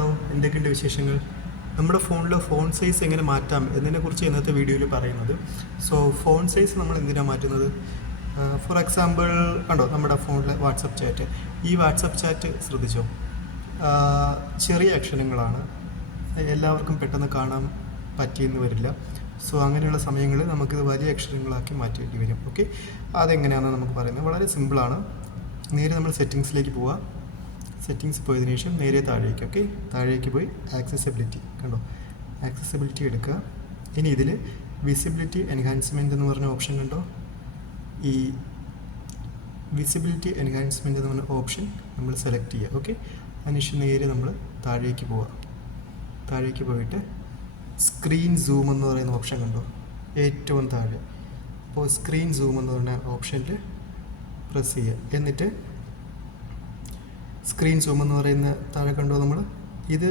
Hello, എന്തൊക്കെയുണ്ട് വിശേഷങ്ങൾ? നമ്മുടെ ഫോണിൽ ഫോൺ സൈസ് എങ്ങനെ മാറ്റാം എന്നതിനെക്കുറിച്ച് ഇന്നത്തെ വീഡിയോയിൽ പറയുന്നത്. സോ ഫോൺ സൈസ് നമ്മൾ എന്തിനാണ് മാറ്റുന്നത്? ഫോർ എക്സാമ്പിൾ കണ്ടോ, നമ്മുടെ ഫോണിലെ വാട്സപ്പ് ചാറ്റ്. ഈ വാട്സപ്പ് ചാറ്റ് ശ്രദ്ധിച്ചോ, ചെറിയ അക്ഷരങ്ങളാണ്, എല്ലാവർക്കും പെട്ടെന്ന് കാണാൻ പറ്റിയെന്ന് വരില്ല. സോ അങ്ങനെയുള്ള സമയങ്ങളിൽ നമുക്കിത് വലിയ അക്ഷരങ്ങളാക്കി മാറ്റേണ്ടി വരും. ഓക്കെ, അതെങ്ങനെയാണെന്ന് നമുക്ക് പറയുന്നത് വളരെ സിമ്പിളാണ്. നേരെ നമ്മൾ സെറ്റിങ്സിലേക്ക് പോവുക. സെറ്റിങ്സ് പോയതിനു ശേഷം നേരെ താഴേക്ക്, ഓക്കെ, താഴേക്ക് പോയി ആക്സസിബിലിറ്റി കണ്ടോ, ആക്സസിബിലിറ്റി എടുക്കുക. ഇനി ഇതിൽ വിസിബിലിറ്റി എൻഹാൻസ്മെൻറ്റ് എന്ന് പറഞ്ഞ ഓപ്ഷൻ കണ്ടോ, ഈ വിസിബിലിറ്റി എൻഹാൻസ്മെൻറ്റ് എന്ന് പറഞ്ഞ ഓപ്ഷൻ നമ്മൾ സെലക്ട് ചെയ്യുക. ഓക്കെ, അതിനുശേഷം നേരെ നമ്മൾ താഴേക്ക് പോവുക. താഴേക്ക് പോയിട്ട് സ്ക്രീൻ സൂം എന്ന് പറയുന്ന ഓപ്ഷൻ കണ്ടോ, ഏറ്റവും താഴെ. അപ്പോൾ സ്ക്രീൻ സൂം എന്ന് പറഞ്ഞ ഓപ്ഷനിൽ പ്രസ് ചെയ്യുക. എന്നിട്ട് സ്ക്രീൻ സൂം എന്ന് പറയുന്ന താഴെ കണ്ടോ നമ്മൾ, ഇത്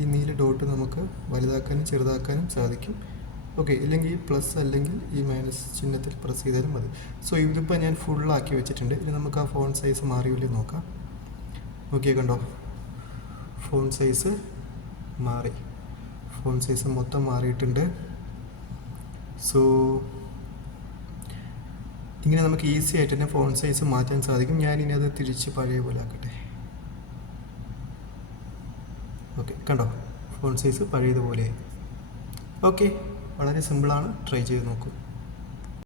ഈ നീല ഡോട്ട് നമുക്ക് വലുതാക്കാനും ചെറുതാക്കാനും സാധിക്കും. ഓക്കെ, ഇല്ലെങ്കിൽ പ്ലസ് അല്ലെങ്കിൽ ഈ മൈനസ് ചിഹ്നത്തിൽ പ്രസ് ചെയ്താലും മതി. സോ ഇതിപ്പോൾ ഞാൻ ഫുള്ളാക്കി വെച്ചിട്ടുണ്ട്. ഇനി നമുക്ക് ആ ഫോൺ സൈസ് മാറിയില്ലേ നോക്കാം. ഓക്കെ, കണ്ടോ, ഫോൺ സൈസ് മാറി, ഫോൺ സൈസ് മൊത്തം മാറിയിട്ടുണ്ട്. സോ ഇങ്ങനെ നമുക്ക് ഈസി ആയിട്ട് തന്നെ ഫോൺ സൈസ് മാറ്റാൻ സാധിക്കും. ഞാനിനി അത് തിരിച്ച് പഴയ പോലെ ആക്കട്ടെ. ഓക്കെ, കണ്ടോ, ഫോൺ സൈസ് പഴയതുപോലെ. ഓക്കെ, വളരെ സിമ്പിളാണ്, ട്രൈ ചെയ്ത് നോക്കൂ.